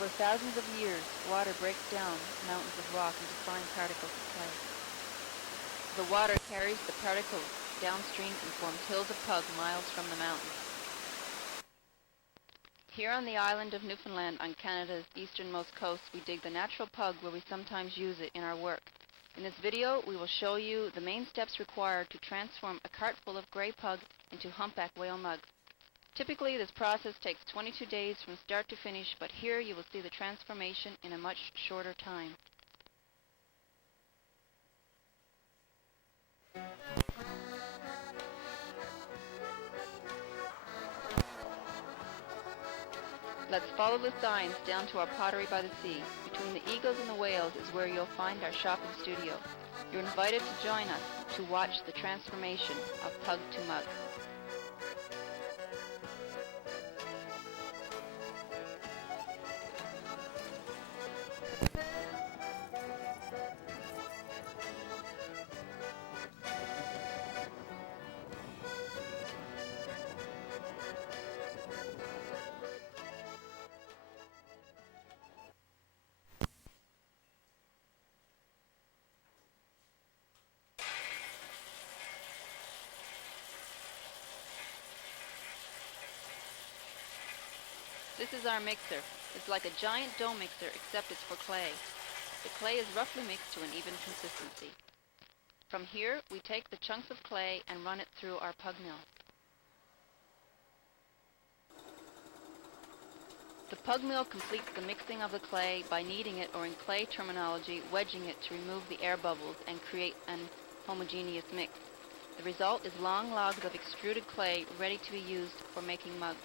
Over thousands of years, water breaks down mountains of rock into fine particles of clay. The water carries the particles downstream and forms hills of pug miles from the mountains. Here on the island of Newfoundland on Canada's easternmost coast, we dig the natural pug where we sometimes use it in our work. In this video, we will show you the main steps required to transform a cart full of grey pug into humpback whale mugs. Typically, this process takes 22 days from start to finish, but here you will see the transformation in a much shorter time. Let's follow the signs down to our pottery by the sea. Between the eagles and the whales is where you'll find our shop and studio. You're invited to join us to watch the transformation of pug to mug. This is our mixer. It's like a giant dough mixer, except it's for clay. The clay is roughly mixed to an even consistency. From here, we take the chunks of clay and run it through our pug mill. The pug mill completes the mixing of the clay by kneading it, or in clay terminology, wedging it to remove the air bubbles and create an homogeneous mix. The result is long logs of extruded clay ready to be used for making mugs.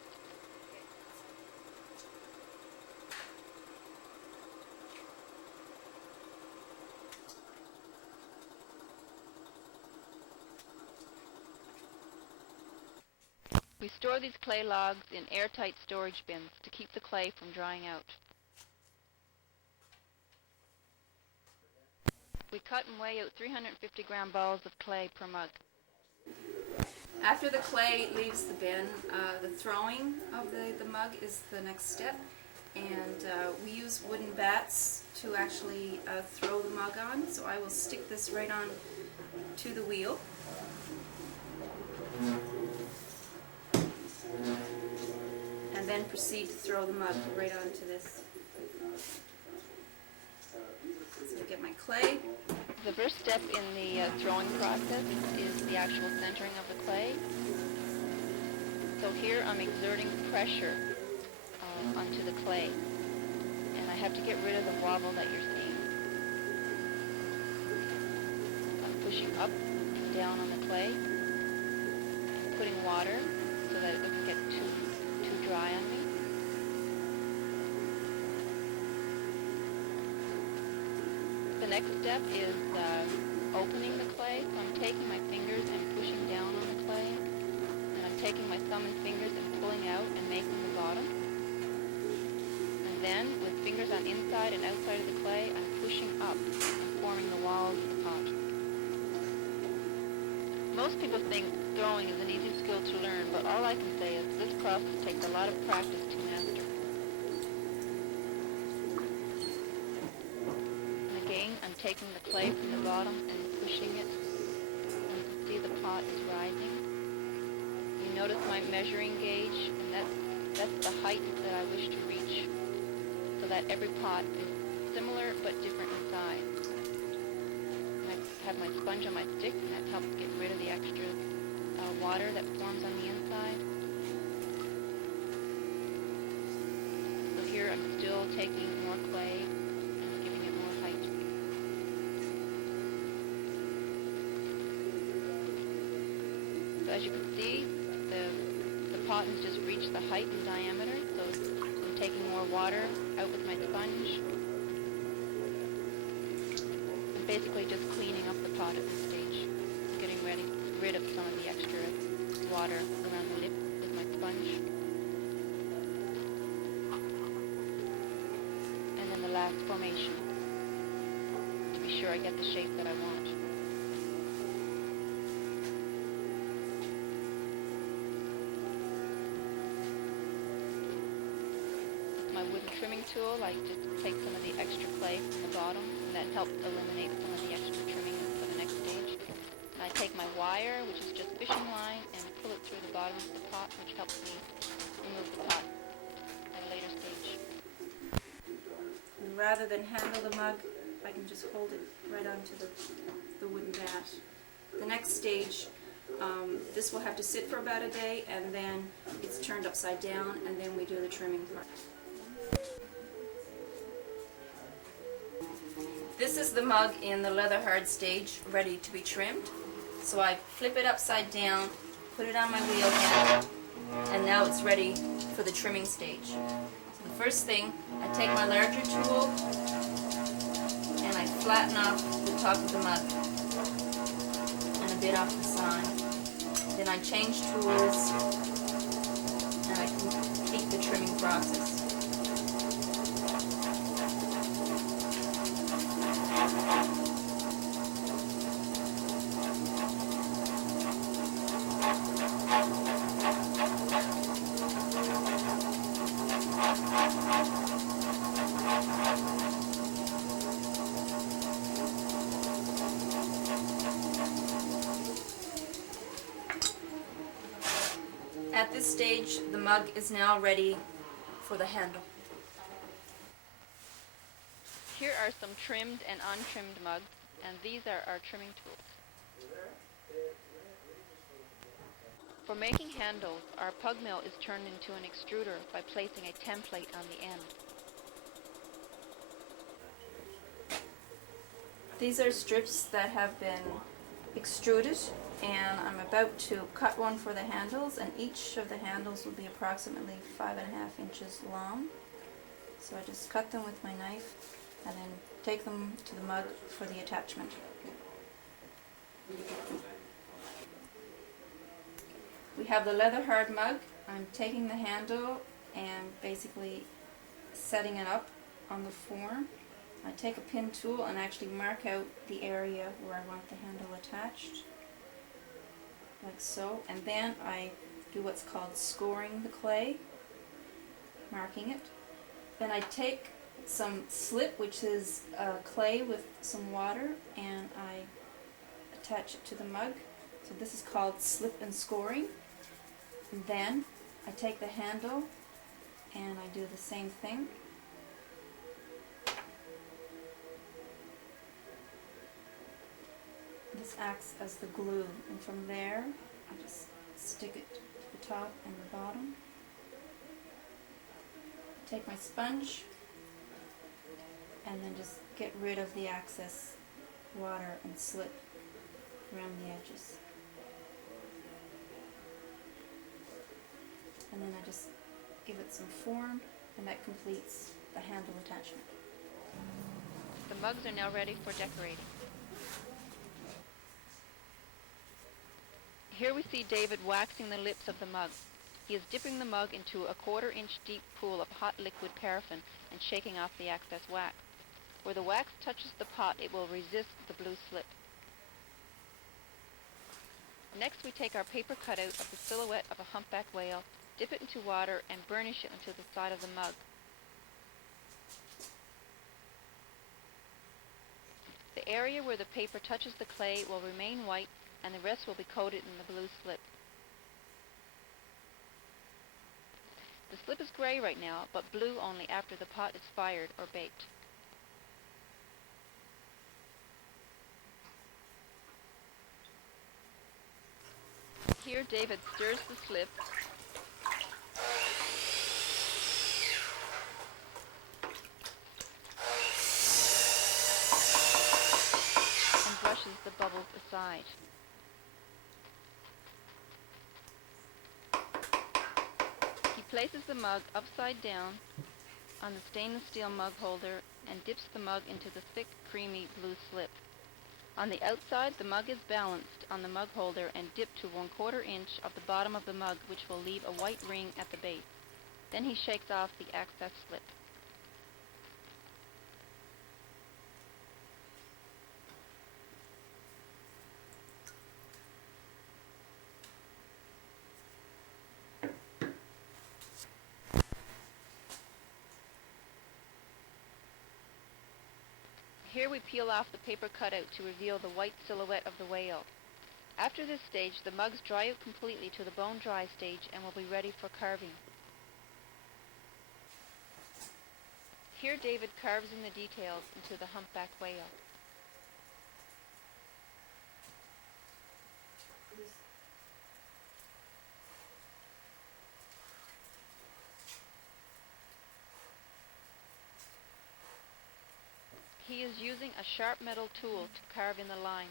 We store these clay logs in airtight storage bins to keep the clay from drying out. We cut and weigh out 350-gram balls of clay per mug. After the clay leaves the bin, the throwing of the mug is the next step, and we use wooden bats to actually throw the mug on. So I will stick this right on to the wheel. And then proceed to throw the mug right onto this. So I get my clay. The first step in the throwing process is the actual centering of the clay. So here I'm exerting pressure onto the clay, and I have to get rid of the wobble that you're seeing. I'm pushing up and down on the clay, and putting water so that it doesn't get too dry on me. The next step is opening the clay. So I'm taking my fingers and pushing down on the clay, and I'm taking my thumb and fingers and pulling out and making the bottom. And then, with fingers on inside and outside of the clay, I'm pushing up and forming the walls of the pot. Most people think throwing is an easy skill to learn, but all I can say is this process takes a lot of practice to master. And again, I'm taking the clay from the bottom and pushing it, and you can see the pot is rising. You notice my measuring gauge, and that's the height that I wish to reach, so that every pot is similar but different in size. Have my sponge on my stick, and that helps get rid of the extra water that forms on the inside. So here I'm still taking more clay and giving it more height. So as you can see, the pot has just reached the height and diameter, so I'm taking more water out with my sponge. Basically just cleaning up the pot at this stage, getting rid of some of the extra water around the lip with my sponge. And then the last formation, to be sure I get the shape that I want. With my wooden trimming tool, I just take some of the extra clay from the bottom, and that helps eliminate some of the extra trimming for the next stage. And I take my wire, which is just fishing line, and pull it through the bottom of the pot, which helps me remove the pot at a later stage. And rather than handle the mug, I can just hold it right onto the wooden bat. The next stage, this will have to sit for about a day, and then it's turned upside down, and then we do the trimming part. This is the mug in the leather hard stage, ready to be trimmed. So I flip it upside down, put it on my wheel hand, and now it's ready for the trimming stage. So the first thing, I take my larger tool and I flatten off the top of the mug and a bit off the side. Then I change tools and I complete the trimming process. At this stage, the mug is now ready for the handle. Here are some trimmed and untrimmed mugs, and these are our trimming tools. For making handles, our pug mill is turned into an extruder by placing a template on the end. These are strips that have been extruded, and I'm about to cut one for the handles, and each of the handles will be approximately 5.5 inches long. So I just cut them with my knife and then take them to the mug for the attachment. We have the leather hard mug. I'm taking the handle and basically setting it up on the form. I take a pin tool and actually mark out the area where I want the handle attached, like so, and then I do what's called scoring the clay, marking it. Then I take some slip, which is clay with some water, and I attach it to the mug. So this is called slip and scoring. And then I take the handle and I do the same thing. This acts as the glue, and from there I just stick it to the top and the bottom. Take my sponge and then just get rid of the excess water and slip around the edges. And then I just give it some form, and that completes the handle attachment. The mugs are now ready for decorating. Here we see David waxing the lips of the mug. He is dipping the mug into a 1/4 inch deep pool of hot liquid paraffin and shaking off the excess wax. Where the wax touches the pot, it will resist the blue slip. Next, we take our paper cutout of the silhouette of a humpback whale, dip it into water, and burnish it onto the side of the mug. The area where the paper touches the clay will remain white, and the rest will be coated in the blue slip. The slip is gray right now, but blue only after the pot is fired or baked. Here David stirs the slip and brushes the bubbles aside. He places the mug upside down on the stainless steel mug holder and dips the mug into the thick, creamy blue slip. On the outside, the mug is balanced on the mug holder and dipped to 1/4 inch of the bottom of the mug, which will leave a white ring at the base. Then he shakes off the excess slip. Here we peel off the paper cutout to reveal the white silhouette of the whale. After this stage, the mugs dry out completely to the bone dry stage and will be ready for carving. Here David carves in the details into the humpback whale. He is using a sharp metal tool to carve in the lines.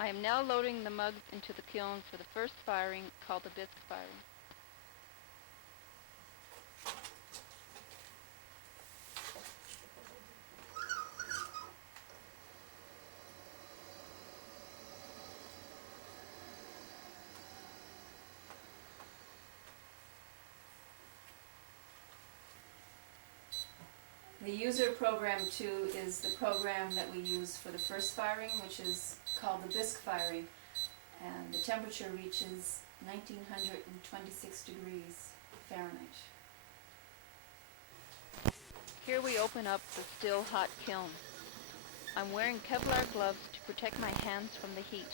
I am now loading the mugs into the kiln for the first firing, called the bisque firing. The user program 2 is the program that we use for the first firing, which is called the bisque firing, and the temperature reaches 1926 degrees Fahrenheit. Here we open up the still hot kiln. I'm wearing Kevlar gloves to protect my hands from the heat.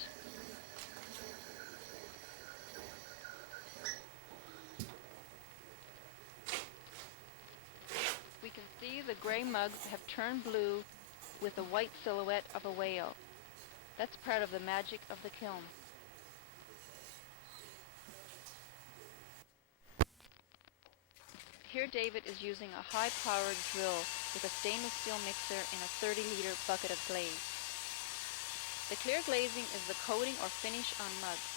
We can see the gray mugs have turned blue with the white silhouette of a whale. That's part of the magic of the kiln. Here David is using a high-powered drill with a stainless steel mixer in a 30-liter bucket of glaze. The clear glazing is the coating or finish on mugs.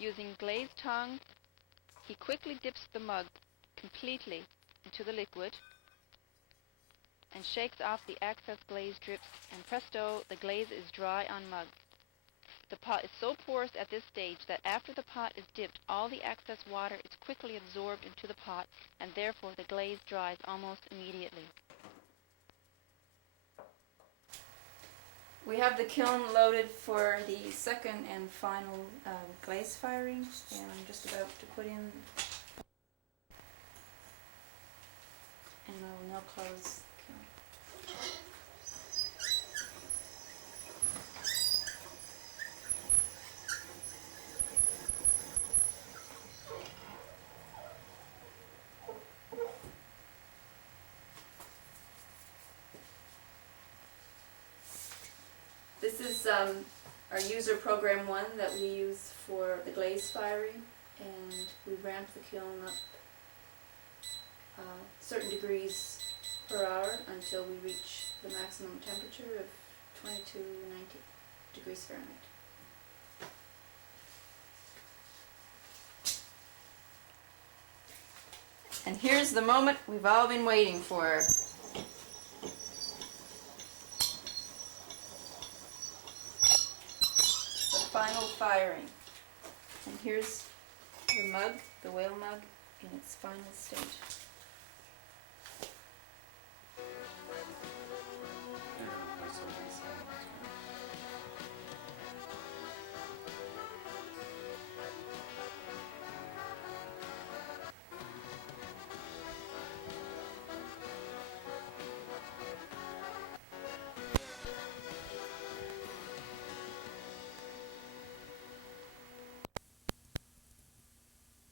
Using glazed tongs, he quickly dips the mug completely into the liquid and shakes off the excess glaze drips, and presto, the glaze is dry on mug. The pot is so porous at this stage that after the pot is dipped, all the excess water is quickly absorbed into the pot, and therefore the glaze dries almost immediately. We have the kiln loaded for the second and final glaze firing, and I'm just about to put in, and I will now close the kiln. This is our user program 1 that we use for the glaze firing, and we ramp the kiln up certain degrees per hour until we reach the maximum temperature of 2290 degrees Fahrenheit. And here's the moment we've all been waiting for. Final firing. And here's the mug, the whale mug, in its final state.